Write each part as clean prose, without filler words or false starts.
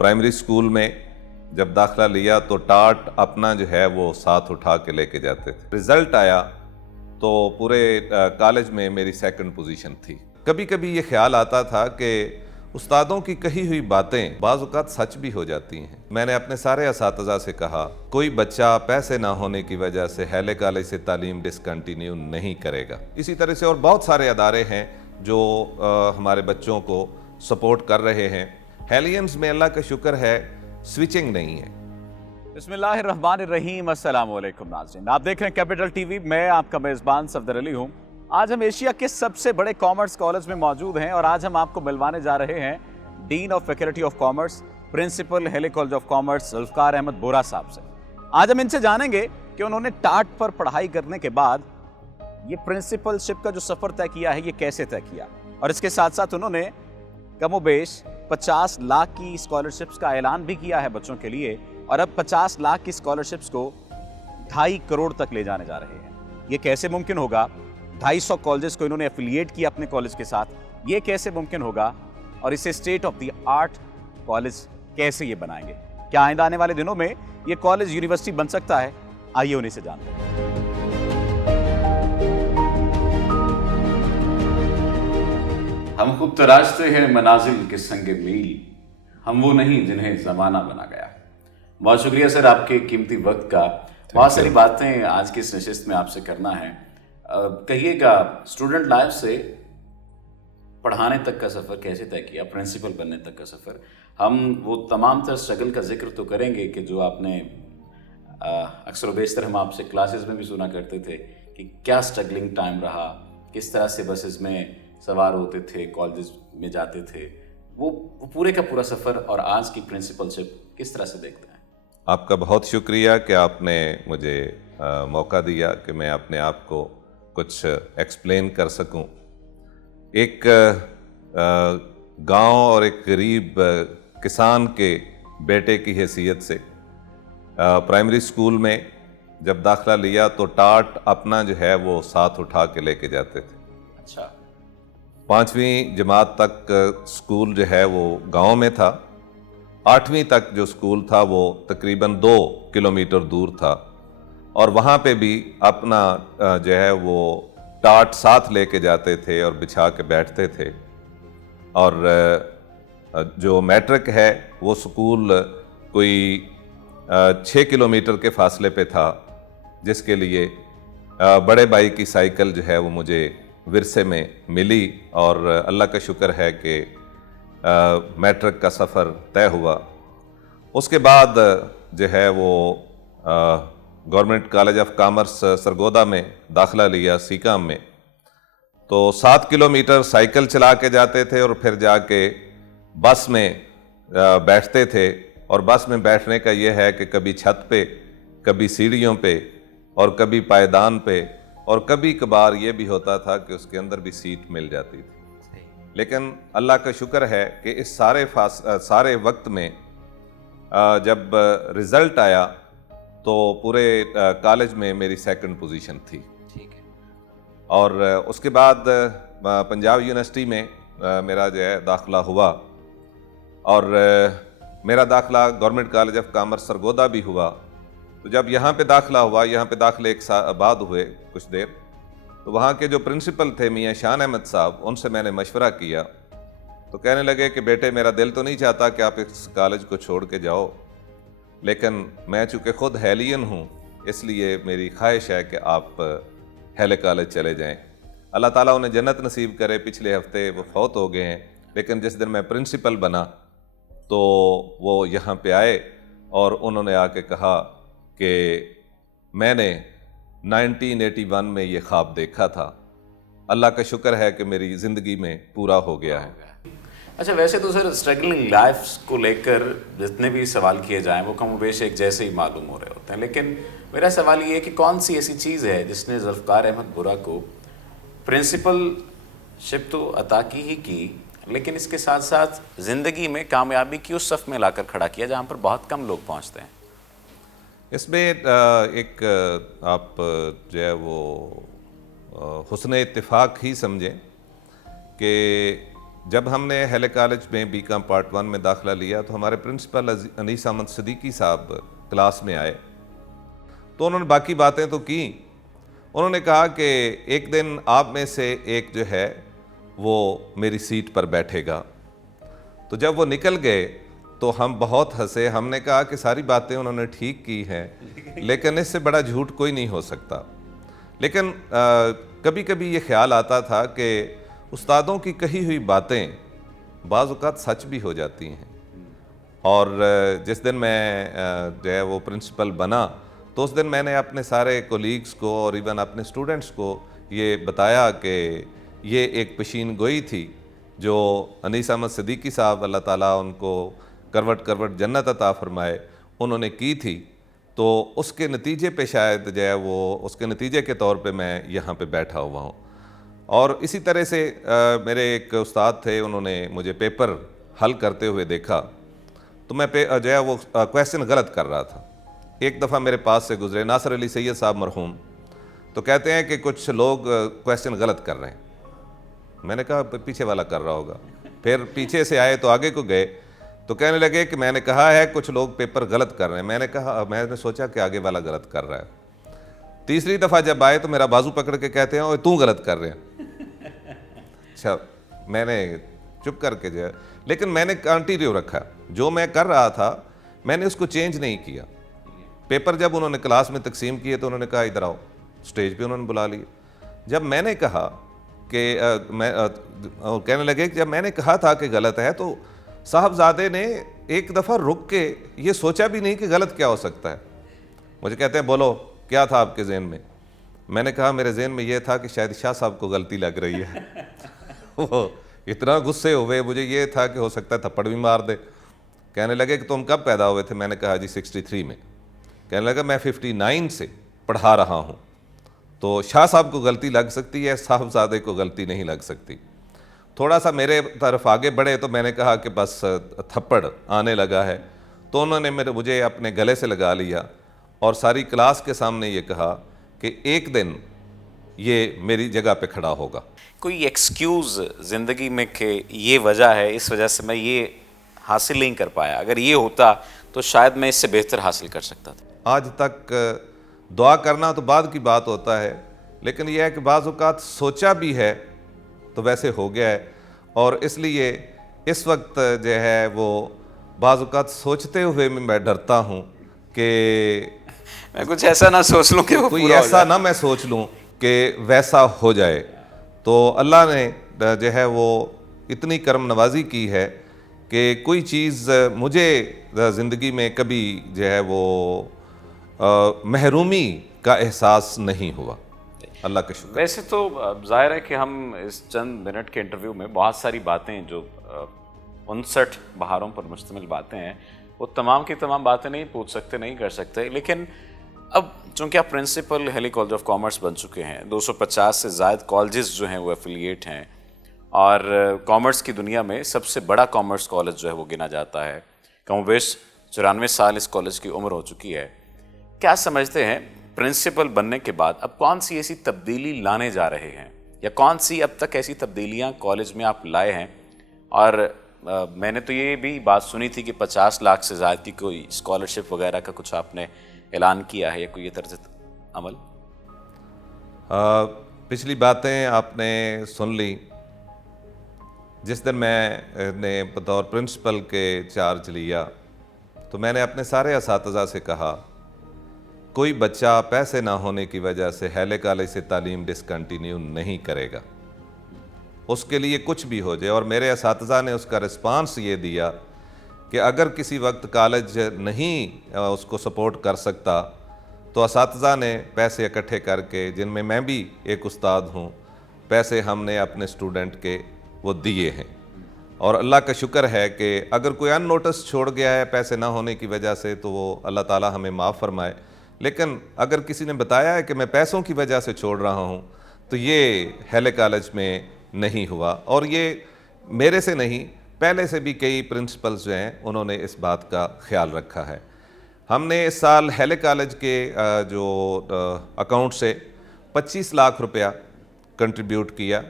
Primary school में जब दाखिला लिया तो टाट अपना जो है वो साथ उठा के लेके जाते थे। रिज़ल्ट आया तो पूरे कॉलेज में मेरी सेकंड पोजीशन थी। कभी कभी ये ख्याल आता था कि उस्तादों की कही हुई बातें बाज़ औक़ात सच भी हो जाती हैं। मैंने अपने सारे असातिज़ा से कहा, कोई बच्चा पैसे ना होने की वजह से हैले कॉलेज से तालीम डिसकंटिन्यू नहीं करेगा। इसी तरह से और बहुत सारे अदारे हैं जो हमारे बच्चों को सपोर्ट कर रहे हैं। हेलियम्स में अल्लाह का शुक्र है स्विचिंग नहीं है। बिस्मिल्लाहिर्रहमानिर्रहीम, अस्सलाम वालेकुम नाज़रीन, आप देख रहे हैं कैपिटल टीवी। मैं आपका मेज़बान सफदर अली हूँ। आज हम एशिया के सबसे बड़े कॉमर्स कॉलेज में मौजूद हैं और आज हम आपको मिलवाने जा रहे हैं dean of faculty of commerce, principal Hailey College of Commerce Zulfiqar Ahmed Bora साहब से। आज हम इनसे जानेंगे कि उन्होंने टाट पर पढ़ाई करने के बाद ये प्रिंसिपलशिप का जो सफ़र तय किया है ये कैसे तय किया, और इसके साथ साथ उन्होंने कमोबेश 50 लाख की स्कॉलरशिप्स का ऐलान भी किया है बच्चों के लिए, और अब 50 लाख की स्कॉलरशिप्स को 2.5 करोड़ तक ले जाने जा रहे हैं। ये कैसे मुमकिन होगा? 250 कॉलेजेस को इन्होंने एफिलिएट किया अपने कॉलेज के साथ, ये कैसे मुमकिन होगा? और इसे state of the art college कैसे ये बनाएंगे? क्या आइंदा आने वाले दिनों में ये कॉलेज यूनिवर्सिटी बन सकता है? आइए उन्हीं से जानते हैं। हम खुद तराशते हैं मनाजिल के संगे मील, हम वो नहीं जिन्हें ज़माना बना गया। बहुत शुक्रिया सर आपके कीमती वक्त का। बहुत सारी बातें आज की इस नशिस्त में आपसे करना है। कहिएगा, स्टूडेंट लाइफ से पढ़ाने तक का सफ़र कैसे तय किया, प्रिंसिपल बनने तक का सफ़र। हम वो तमाम तर स्ट्रगल का जिक्र तो करेंगे कि जो आपने अक्सर व बेशतर हम आपसे क्लासेस में भी सुना करते थे कि क्या स्ट्रगलिंग टाइम रहा, किस तरह से बसेस में सवार होते थे, कॉलेज में जाते थे, वो पूरे का पूरा सफ़र और आज की प्रिंसिपलशिप किस तरह से देखते हैं? आपका बहुत शुक्रिया कि आपने मुझे मौका दिया कि मैं अपने आप को कुछ एक्सप्लेन कर सकूं। एक गांव और एक गरीब किसान के बेटे की हैसियत से प्राइमरी स्कूल में जब दाखिला लिया तो टाट अपना जो है वो साथ उठा के लेके जाते थे। अच्छा। 5वीं जमात तक स्कूल जो है वो गांव में था। 8वीं तक जो स्कूल था वो तकरीबन 2 किलोमीटर दूर था, और वहाँ पे भी अपना जो है वो टाट साथ लेके जाते थे और बिछा के बैठते थे। और जो मैट्रिक है वो स्कूल कोई 6 किलोमीटर के फासले पे था, जिसके लिए बड़े भाई की साइकिल जो है वो मुझे विरसे में मिली, और अल्लाह का शुक्र है कि मैट्रिक का सफ़र तय हुआ। उसके बाद जो है वो government college of commerce Sargodha में दाखिला लिया सीकाम में। तो 7 किलोमीटर साइकिल चला के जाते थे और फिर जाके बस में बैठते थे। और बस में बैठने का ये है कि कभी छत पे, कभी सीढ़ियों पे, और कभी पायदान पे, और कभी कभार ये भी होता था कि उसके अंदर भी सीट मिल जाती थी। लेकिन अल्लाह का शुक्र है कि इस सारे वक्त में जब रिज़ल्ट आया तो पूरे कॉलेज में मेरी सेकंड पोजीशन थी। ठीक है। और उसके बाद पंजाब यूनिवर्सिटी में मेरा जो है दाखिला हुआ, और मेरा दाखिला government college of commerce Sargodha भी हुआ। तो जब यहाँ पे दाखिला हुआ, यहाँ पे दाखिले एक साल बाद हुए कुछ देर, तो वहाँ के जो प्रिंसिपल थे मियाँ शान अहमद साहब, उनसे मैंने मशवरा किया। तो कहने लगे कि बेटे, मेरा दिल तो नहीं चाहता कि आप इस कॉलेज को छोड़ के जाओ, लेकिन मैं चूँकि ख़ुद हेलियन हूँ इसलिए मेरी ख्वाहिश है कि आप हैले कॉलेज चले जाएँ। अल्लाह ताला उन्हें जन्नत नसीब करे। पिछले हफ्ते वो फौत हो गए हैं, लेकिन जिस दिन मैं प्रिंसिपल बना तो वो यहाँ पे आए और उन्होंने आके कहा कि मैंने 1981 में ये ख्वाब देखा था। अल्लाह का शुक्र है कि मेरी ज़िंदगी में पूरा हो गया है। अच्छा, वैसे तो सर स्ट्रगलिंग लाइफ को लेकर जितने भी सवाल किए जाएं वो कमोबेश एक जैसे ही मालूम हो रहे होते हैं, लेकिन मेरा सवाल ये है कि कौन सी ऐसी चीज़ है जिसने ज़ुल्फ़िकार अहमद बोरा को प्रिंसिपलशिप तो अता की ही की, लेकिन इसके साथ साथ ज़िंदगी में कामयाबी की उस सफ़ में लाकर खड़ा किया जहाँ पर बहुत कम लोग पहुँचते हैं? इसमें एक आप जो है वो हुस्न इत्तेफाक ही समझें कि जब हमने हेले कॉलेज में बीकॉम पार्ट 1 में दाखिला लिया तो हमारे प्रिंसिपल अनीस अहमद सिद्दीकी साहब क्लास में आए, तो उन्होंने बाकी बातें तो की। उन्होंने कहा कि एक दिन आप में से एक जो है वो मेरी सीट पर बैठेगा। तो जब वो निकल गए तो हम बहुत हंसे। हमने कहा कि सारी बातें उन्होंने ठीक की हैं, लेकिन इससे बड़ा झूठ कोई नहीं हो सकता। लेकिन कभी कभी ये ख्याल आता था कि उस्तादों की कही हुई बातें बाज़ औक़ात सच भी हो जाती हैं। और जिस दिन मैं जो है वो प्रिंसिपल बना तो उस दिन मैंने अपने सारे कोलीग्स को और इवन अपने स्टूडेंट्स को ये बताया कि ये एक पेशीन गोई थी जो अनीस अहमद सिद्दीकी साहब अल्लाह ताला उनको करवट करवट जन्नत अता फरमाए उन्होंने की थी। तो उसके नतीजे पे शायद जो है वो उसके नतीजे के तौर पे मैं यहाँ पे बैठा हुआ हूँ। और इसी तरह से मेरे एक उस्ताद थे, उन्होंने मुझे पेपर हल करते हुए देखा तो मैं जो है वो क्वेश्चन गलत कर रहा था। एक दफ़ा मेरे पास से गुजरे नासिर अली सैयद साहब मरहूम, तो कहते हैं कि कुछ लोग क्वेश्चन गलत कर रहे हैं। मैंने कहा पीछे वाला कर रहा होगा। फिर पीछे से आए तो आगे को गए तो कहने लगे कि मैंने कहा है कुछ लोग पेपर गलत कर रहे हैं। मैंने सोचा कि आगे वाला गलत कर रहा है। तीसरी दफ़ा जब आए तो मेरा बाजू पकड़ के कहते हैं ओए तू गलत कर रहे हैं। अच्छा, मैंने चुप करके जो है, लेकिन मैंने कंटिन्यू रखा। जो मैं कर रहा था मैंने उसको चेंज नहीं किया। पेपर जब उन्होंने क्लास में तकसीम किए तो उन्होंने कहा इधर आओ, स्टेज पे उन्होंने बुला लिया। जब मैंने कहा कि कहने लगे कि जब मैंने कहा था कि गलत है तो साहबजादे ने एक दफ़ा रुक के ये सोचा भी नहीं कि गलत क्या हो सकता है। मुझे कहते हैं बोलो क्या था आपके जहन में। मैंने कहा मेरे जहन में ये था कि शायद शाह साहब को गलती लग रही है। वो इतना गुस्से हुए, मुझे ये था कि हो सकता है थप्पड़ भी मार दे। कहने लगे कि तुम कब पैदा हुए थे। मैंने कहा जी 63 में। कहने लगा मैं 59 से पढ़ा रहा हूँ, तो शाह साहब को गलती लग सकती है, साहबजादे को गलती नहीं लग सकती। थोड़ा सा मेरे तरफ आगे बढ़े तो मैंने कहा कि बस थप्पड़ आने लगा है। तो उन्होंने मुझे अपने गले से लगा लिया और सारी क्लास के सामने ये कहा कि एक दिन ये मेरी जगह पे खड़ा होगा। कोई एक्सक्यूज़ ज़िंदगी में कि ये वजह है, इस वजह से मैं ये हासिल नहीं कर पाया, अगर ये होता तो शायद मैं इससे बेहतर हासिल कर सकता था। आज तक दुआ करना तो बाद की बात होता है, लेकिन यह है कि बाज़ औक़ात सोचा भी है तो वैसे हो गया है। और इसलिए इस वक्त जो है वो बाज़ औक़ात सोचते हुए मैं डरता हूँ कि मैं कुछ ऐसा ना सोच लूँ कि वो कोई पूरा हो ऐसा जाए। ना मैं सोच लूँ कि वैसा हो जाए। तो अल्लाह ने जो है वो इतनी करम नवाजी की है कि कोई चीज़ मुझे ज़िंदगी में कभी जो है वो महरूमी का एहसास नहीं हुआ। अल्लाह का शुक्र। वैसे तो जाहिर है कि हम इस चंद मिनट के इंटरव्यू में बहुत सारी बातें जो 59 बहारों पर मुश्तमिल बातें हैं वो तमाम की तमाम बातें नहीं पूछ सकते, नहीं कर सकते। लेकिन अब चूँकि आप principal Hailey college of commerce बन चुके हैं, 250 से ज़ायद कॉलेजेस जो हैं वो एफिलिएट हैं और कॉमर्स की दुनिया में सबसे बड़ा कॉमर्स कॉलेज जो है वो गिना जाता है। कमोबेश 94 साल इस कॉलेज की उम्र हो चुकी है। क्या समझते हैं प्रिंसिपल बनने के बाद अब कौन सी ऐसी तब्दीली लाने जा रहे हैं, या कौन सी अब तक ऐसी तब्दीलियां कॉलेज में आप लाए हैं? और मैंने तो ये भी बात सुनी थी कि 50 लाख से ज़्यादा की कोई स्कॉलरशिप वगैरह का कुछ आपने ऐलान किया है या कोई ये तर्ज अमल? पिछली बातें आपने सुन ली। जिस दिन मैंने बतौर प्रिंसिपल के चार्ज लिया तो मैंने अपने सारे असातिज़ा से कहा कोई बच्चा पैसे ना होने की वजह से हेले कॉलेज से तालीम डिसकंटिन्यू नहीं करेगा, उसके लिए कुछ भी हो जाए। और मेरे असातिज़ा ने उसका रिस्पांस ये दिया कि अगर किसी वक्त कॉलेज नहीं उसको सपोर्ट कर सकता तो असातिज़ा ने पैसे इकट्ठे करके, जिनमें मैं भी एक उस्ताद हूँ, पैसे हमने अपने स्टूडेंट के वो दिए हैं। और अल्लाह का शुक्र है कि अगर कोई अननोटिस छोड़ गया है पैसे ना होने की वजह से तो वो अल्लाह ताला हमें माफ़ फरमाए। लेकिन अगर किसी ने बताया है कि मैं पैसों की वजह से छोड़ रहा हूँ तो ये हेले कॉलेज में नहीं हुआ। और ये मेरे से नहीं, पहले से भी कई प्रिंसिपल्स जो हैं उन्होंने इस बात का ख्याल रखा है। हमने इस साल हेले कॉलेज के जो अकाउंट से 25 लाख रुपया कंट्रीब्यूट किया।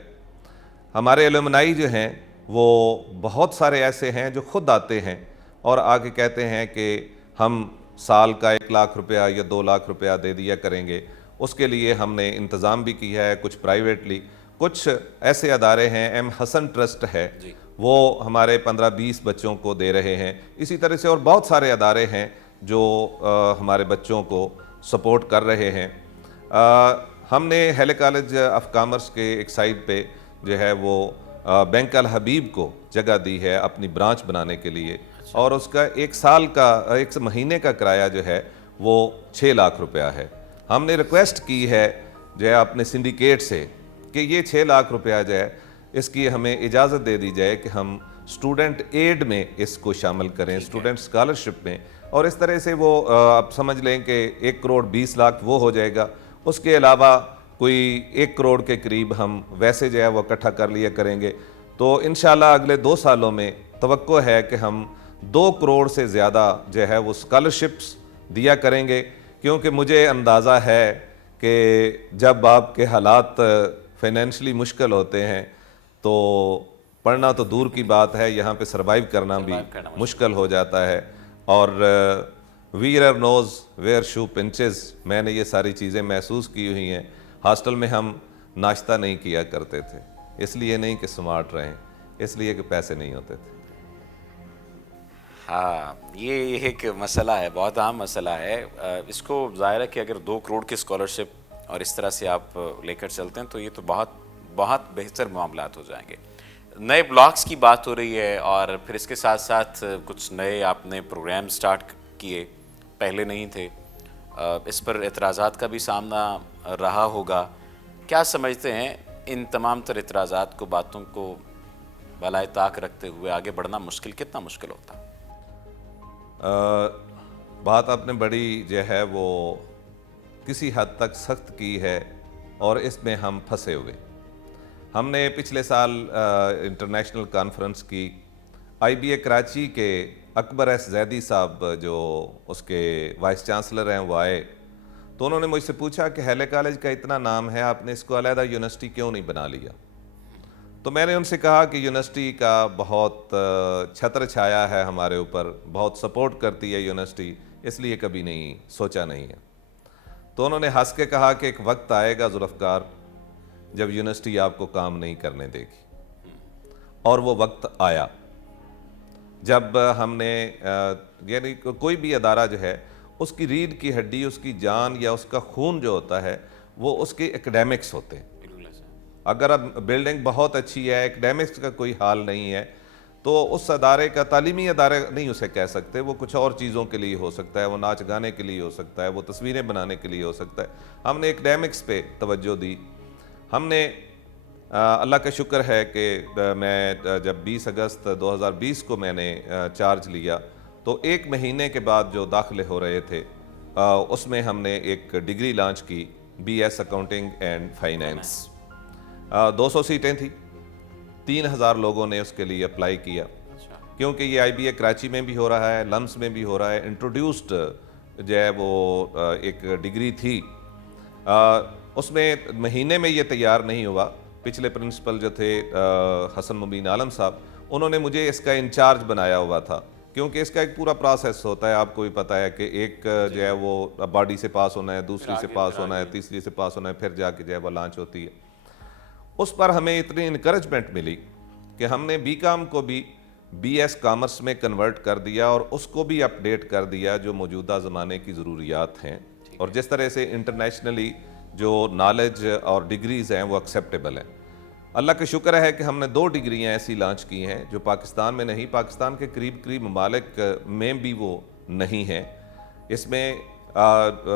हमारे एलुमनाई जो हैं वो बहुत सारे ऐसे हैं जो खुद आते हैं और आके कहते हैं कि हम साल का 1 लाख रुपया या 2 लाख रुपया दे दिया करेंगे। उसके लिए हमने इंतज़ाम भी किया है, कुछ प्राइवेटली, कुछ ऐसे अदारे हैं, एम हसन ट्रस्ट है, वो हमारे 15-20 बच्चों को दे रहे हैं। इसी तरह से और बहुत सारे अदारे हैं जो हमारे बच्चों को सपोर्ट कर रहे हैं। हमने हेले कॉलेज ऑफ कॉमर्स के एक साइड पे जो है वो बैंक अल हबीब को जगह दी है अपनी ब्रांच बनाने के लिए, और उसका 1 साल का 1 महीने का किराया जो है वो 6 लाख रुपया है। हमने रिक्वेस्ट की है जो है अपने सिंडिकेट से कि ये 6 लाख रुपया जो है इसकी हमें इजाज़त दे दी जाए कि हम स्टूडेंट एड में इसको शामिल करें, स्टूडेंट स्कॉलरशिप में, और इस तरह से वो आप समझ लें कि 1 करोड़ 20 लाख वो हो जाएगा। उसके अलावा कोई 1 करोड़ के करीब हम वैसे जो है वो इकट्ठा कर लिया करेंगे। तो इंशाल्लाह अगले 2 सालों में तवक्को है कि हम 2 करोड़ से ज़्यादा जो है वो स्कॉलरशिप्स दिया करेंगे, क्योंकि मुझे अंदाज़ा है कि जब आपके हालात फाइनेंशली मुश्किल होते हैं तो पढ़ना तो दूर की बात है, यहाँ पे सरवाइव करना भी मुश्किल हो जाता है। और wearer knows where shoe pinches, मैंने ये सारी चीज़ें महसूस की हुई हैं। हॉस्टल में हम नाश्ता नहीं किया करते थे, इसलिए नहीं कि स्मार्ट रहें, इसलिए कि पैसे नहीं होते थे। हाँ, ये एक मसला है, बहुत अहम मसला है। इसको ज़ाहिर है कि अगर 2 करोड़ की स्कॉलरशिप और इस तरह से आप लेकर चलते हैं तो ये तो बहुत बहुत बेहतर मामलात हो जाएंगे। नए ब्लॉक्स की बात हो रही है और फिर इसके साथ साथ कुछ नए आपने प्रोग्राम स्टार्ट किए, पहले नहीं थे। इस पर एतराज़ात का भी सामना रहा होगा। क्या समझते हैं इन तमाम तर एतराज़ात को, बातों को बलाए ताक रखते हुए आगे बढ़ना मुश्किल, कितना मुश्किल होता? बात आपने बड़ी जो है वो किसी हद तक सख्त की है और इसमें हम फंसे हुए। हमने पिछले साल इंटरनेशनल कॉन्फ्रेंस की IBA कराची के अकबर एस जैदी साहब जो उसके वाइस चांसलर हैं वो आए, तो उन्होंने मुझसे पूछा कि हेले कॉलेज का इतना नाम है, आपने इसको अलहदा यूनिवर्सिटी क्यों नहीं बना लिया। तो मैंने उनसे कहा कि यूनिवर्सिटी का बहुत छत्र छाया है हमारे ऊपर, बहुत सपोर्ट करती है यूनिवर्सिटी, इसलिए कभी नहीं सोचा नहीं है। तो उन्होंने हंस के कहा कि एक वक्त आएगा जुल्फ़कार जब यूनिवर्सिटी आपको काम नहीं करने देगी, और वो वक्त आया जब हमने यानी कोई भी अदारा जो है उसकी रीढ़ की हड्डी, उसकी जान या उसका खून जो होता है वो उसके एकेडमिक्स होते हैं। अगर अब बिल्डिंग बहुत अच्छी है, एकेडमिक्स का कोई हाल नहीं है, तो उस अदारे का, तालीमी अदारे नहीं उसे कह सकते, वो कुछ और चीज़ों के लिए हो सकता है, वो नाच गाने के लिए हो सकता है, वो तस्वीरें बनाने के लिए हो सकता है। हमने एकेडमिक्स पे तवज्जो दी। हमने अल्लाह का शुक्र है कि मैं जब 20 अगस्त 2020 को मैंने चार्ज लिया तो 1 महीने के बाद जो दाखिले हो रहे थे उसमें हमने एक डिग्री लॉन्च की, BS अकाउंटिंग एंड फाइनेंस। 200 सीटें थी, 3000 लोगों ने उसके लिए अप्लाई किया, क्योंकि ये IBA कराची में भी हो रहा है, लम्स में भी हो रहा है। इंट्रोड्यूस्ड जो है वो एक डिग्री थी, उसमें महीने में ये तैयार नहीं हुआ। पिछले प्रिंसिपल जो थे हसन मुबीन आलम साहब, उन्होंने मुझे इसका इंचार्ज बनाया हुआ था, क्योंकि इसका एक पूरा प्रोसेस होता है, आपको भी पता है कि एक जो है वो बॉडी से पास होना है, दूसरी से पास होना है, तीसरी से पास होना है, फिर जाके जो है वो लॉन्च होती है। उस पर हमें इतनी इनकरेजमेंट मिली कि हमने BCom को भी BS कॉमर्स में कन्वर्ट कर दिया और उसको भी अपडेट कर दिया जो मौजूदा ज़माने की ज़रूरियात हैं, और जिस तरह से इंटरनेशनली जो नॉलेज और डिग्रीज़ हैं वो एक्सेप्टेबल हैं। अल्लाह का शुक्र है कि हमने 2 डिग्रियां ऐसी लॉन्च की हैं जो पाकिस्तान में नहीं, पाकिस्तान के करीब ममालिक में भी वो नहीं हैं। इसमें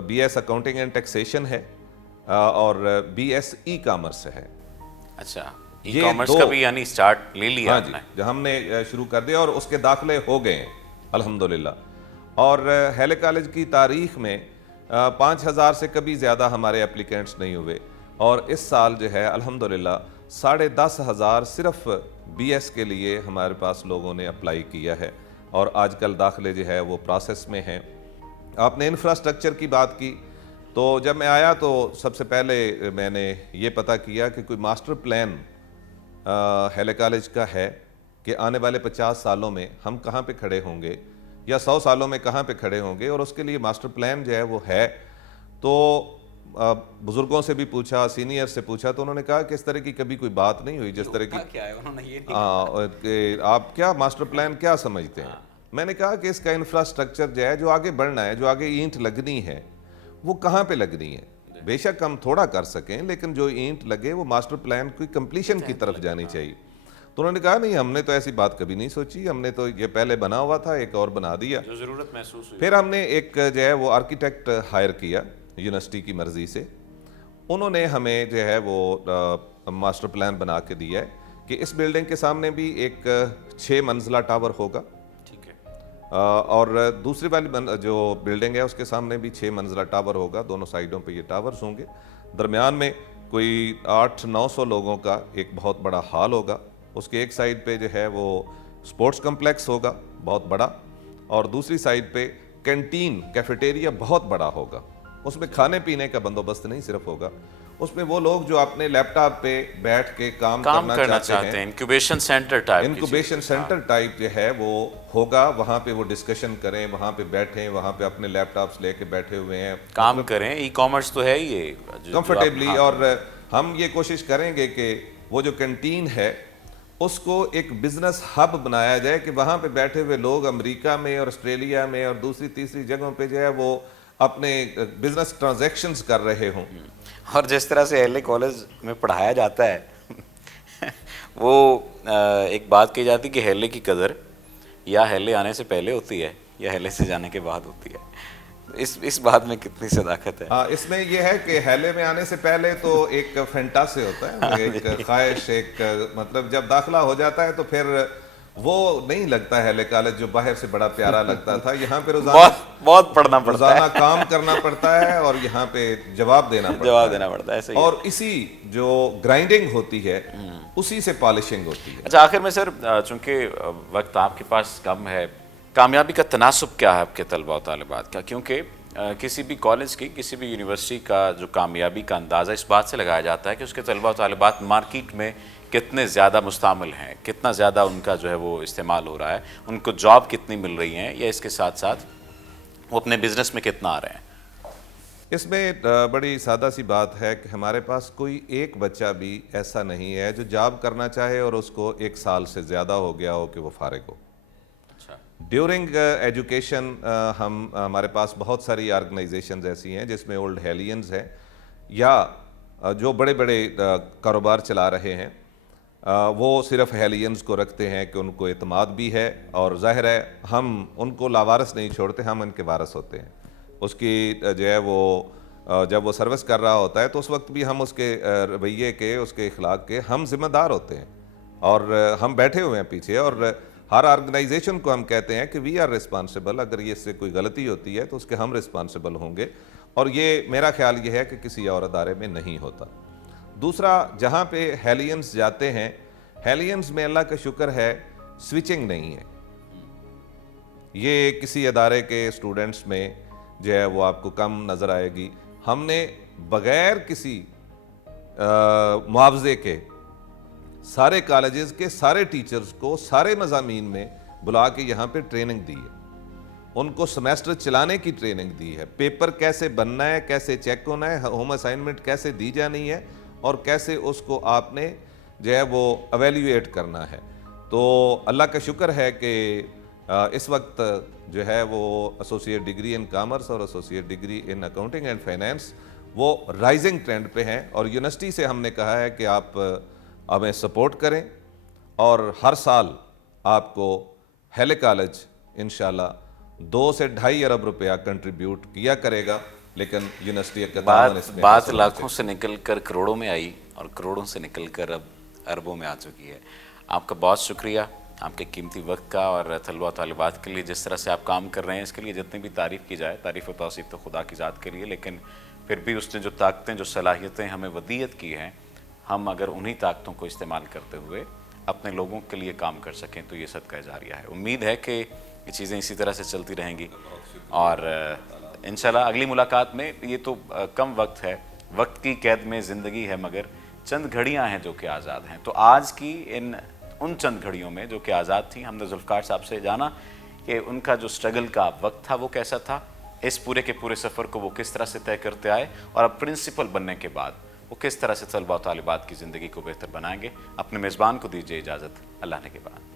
BS अकाउंटिंग एंड टैक्सेशन है और BS ई कॉमर्स है। अच्छा, ई कॉमर्स का भी यानी स्टार्ट ले लिया? हाँ जी, जो हमने शुरू कर दिया और उसके दाखिले हो गए हैं अल्हम्दुलिल्लाह। और हेले कॉलेज की तारीख में 5000 से कभी ज़्यादा हमारे एप्लीकेंट्स नहीं हुए, और इस साल जो है अल्हम्दुलिल्लाह 10,500 सिर्फ BS के लिए हमारे पास लोगों ने अप्लाई किया है, और आजकल दाखिले जो है वो प्रोसेस में हैं। आपने इंफ्रास्ट्रक्चर की बात की, तो जब मैं आया तो सबसे पहले मैंने ये पता किया कि कोई मास्टर प्लान हेले कॉलेज का है कि आने वाले 50 सालों में हम कहाँ पे खड़े होंगे या 100 सालों में कहाँ पे खड़े होंगे, और उसके लिए मास्टर प्लान जो है वो है। तो बुजुर्गों से भी पूछा, सीनियर से पूछा, तो उन्होंने कहा कि इस तरह की कभी कोई बात नहीं हुई जिस तरह की। क्या है उन्होंने ये नहीं कि आप क्या मास्टर प्लान क्या समझते हैं। मैंने कहा कि इसका इंफ्रास्ट्रक्चर जो है, जो आगे बढ़ना है, जो आगे ईंट लगनी है, वो कहाँ पे लगनी है। बेशक हम थोड़ा कर सकें, लेकिन जो ईंट लगे वो मास्टर प्लान की कंप्लीशन की तरफ जानी चाहिए। तो उन्होंने कहा नहीं, हमने तो ऐसी बात कभी नहीं सोची, हमने तो ये पहले बना हुआ था, एक और बना दिया। जो जरूरत महसूस हुई। फिर हमने एक जो है वो आर्किटेक्ट हायर किया यूनिवर्सिटी की मर्जी से। उन्होंने हमें जो है वो मास्टर प्लान बना के दिया है कि इस बिल्डिंग के सामने भी एक 6 मंजिला टावर होगा, ठीक है। और दूसरी वाली जो बिल्डिंग है उसके सामने भी 6 मंजिला टावर होगा। दोनों साइडों पे ये टावर्स होंगे। दरमियान में कोई 800-900 लोगों का एक बहुत बड़ा हॉल होगा। उसके एक साइड पे जो है वो स्पोर्ट्स कम्प्लेक्स होगा बहुत बड़ा, और दूसरी साइड पे कैंटीन कैफेटेरिया बहुत बड़ा होगा। उसमें खाने पीने का बंदोबस्त नहीं सिर्फ होगा, उसमें वो लोग जो अपने लैपटॉप पे बैठ के काम करना चाहते हैं, इंक्यूबेशन सेंटर टाइप जो है वो होगा। वहाँ पे वो डिस्कशन करें, वहाँ पे बैठें, वहाँ पे अपने लैपटॉप्स लेके बैठे हुए हैं, काम करें। ई कॉमर्स तो है ये कंफर्टेबली। और हम ये कोशिश करेंगे कि वो जो कैंटीन है उसको एक बिजनेस हब बनाया जाए कि वहाँ पे बैठे हुए लोग अमेरिका में और ऑस्ट्रेलिया में और दूसरी तीसरी जगहों पे जो है वो अपने बिजनेस ट्रांजैक्शंस कर रहे हों। और जिस तरह से एलए कॉलेज में पढ़ाया जाता है वो एक बात कही जाती है कि हेले की कदर या हेले आने से पहले होती है या हेले से जाने के बाद होती है। इस बात में कितनी सदाकत है? हाँ, इसमें यह है कि हेले में आने से पहले तो एक फैंटासी होता है, एक ख्वाहिश, एक मतलब जब दाखिला हो जाता है तो फिर वो नहीं लगता है हेले कॉलेज जो बाहर से बड़ा प्यारा लगता था। यहाँ पे रोजाना बहुत पढ़ना पड़ता है, रोजाना काम करना पड़ता है और यहाँ पे जवाब देना पड़ता है। सही और इसी जो ग्राइंडिंग होती है उसी से पॉलिशिंग होती है। अच्छा, आखिर में सर, चूंकि वक्त आपके पास कम है, कामयाबी का तनासुब क्या है आपके तलबा और तालिबात का? क्योंकि किसी भी कॉलेज की, किसी भी यूनिवर्सिटी का जो कामयाबी का अंदाज़ा इस बात से लगाया जाता है कि उसके तलबा और तालिबात मार्केट में कितने ज़्यादा मुस्तामिल हैं, कितना ज़्यादा उनका जो है वो इस्तेमाल हो रहा है, उनको जॉब कितनी मिल रही हैं, या इसके साथ साथ वो अपने बिजनेस में कितना आ रहे हैं। इसमें बड़ी सादा सी बात है कि हमारे पास कोई एक बच्चा भी ऐसा नहीं है जो जॉब करना चाहे और उसको 1 साल से ज़्यादा हो गया हो कि वो फारिग हो। ड्यूरिंग एजुकेशन हमारे पास बहुत सारी ऑर्गेनाइजेशंस ऐसी हैं जिसमें ओल्ड हेलियंस हैं या जो बड़े बड़े कारोबार चला रहे हैं, वो सिर्फ हेलियंस को रखते हैं कि उनको एतमाद भी है, और जाहिर है हम उनको लावारस नहीं छोड़ते, हम उनके वारस होते हैं। उसकी जो है वो जब वो सर्विस कर रहा होता है तो उस वक्त भी हम उसके रवैये के, उसके इखलाक के हम जिम्मेदार होते हैं, और हम बैठे हुए हैं पीछे। और हर ऑर्गेनाइजेशन को हम कहते हैं कि वी आर रिस्पॉन्सिबल, अगर ये इससे कोई गलती होती है तो उसके हम रिस्पॉन्सिबल होंगे, और ये मेरा ख्याल ये है कि किसी और अदारे में नहीं होता। दूसरा, जहाँ पे हेलियंस जाते हैं, हेलियंस में अल्लाह का शुक्र है स्विचिंग नहीं है। ये किसी अदारे के स्टूडेंट्स में जो है वो आपको कम नज़र आएगी। हमने बग़ैर किसी मुआवजे के सारे कॉलेजेस के सारे टीचर्स को सारे मज़ामीन में बुला के यहाँ पे ट्रेनिंग दी है, उनको सेमेस्टर चलाने की ट्रेनिंग दी है, पेपर कैसे बनना है, कैसे चेक होना है, होम असाइनमेंट कैसे दी जानी है, और कैसे उसको आपने जो है वो एवेल्यूएट करना है। तो अल्लाह का शुक्र है कि इस वक्त जो है वो एसोसिएट डिग्री इन कॉमर्स और associate degree in accounting and finance वो राइजिंग ट्रेंड पे हैं, और यूनिवर्सिटी से हमने कहा है कि आप हमें सपोर्ट करें, और हर साल आपको हेले कॉलेज इंशाल्लाह 2 से 2.5 अरब रुपया कंट्रीब्यूट किया करेगा। लेकिन यूनिवर्सिटी का बात लाखों से निकल कर करोड़ों में आई, और करोड़ों से निकल कर अब अरबों में आ चुकी है। आपका बहुत शुक्रिया आपके कीमती वक्त का, और तलबा तालिबात के लिए जिस तरह से आप काम कर रहे हैं, इसके लिए जितनी भी तारीफ़ की जाए, तारीफ़ और तौसीफ़ तो खुदा की ज़ात के लिए, लेकिन फिर भी उसने जो ताकतें, जो सलाहियतें हमें वदीयत की हैं, हम अगर उन्हीं ताकतों को इस्तेमाल करते हुए अपने लोगों के लिए काम कर सकें तो ये सदका जारिया है। उम्मीद है कि ये चीज़ें इसी तरह से चलती रहेंगी, और इंशाल्लाह अगली मुलाकात में, ये तो कम वक्त है, वक्त की कैद में ज़िंदगी है, मगर चंद घड़ियां हैं जो कि आज़ाद हैं। तो आज की इन उन चंद घड़ियों में जो कि आज़ाद थी। हमने जुल्फ़िकार साहब से जाना कि उनका जो स्ट्रगल का वक्त था वो कैसा था, इस पूरे के पूरे सफ़र को वो किस तरह से तय करते आए, और अब प्रिंसिपल बनने के बाद वो किस तरह से तलबा और तालिबात की ज़िंदगी को बेहतर बनाएंगे। अपने मेज़बान को दीजिए इजाज़त, अल्लाह ने के बाद।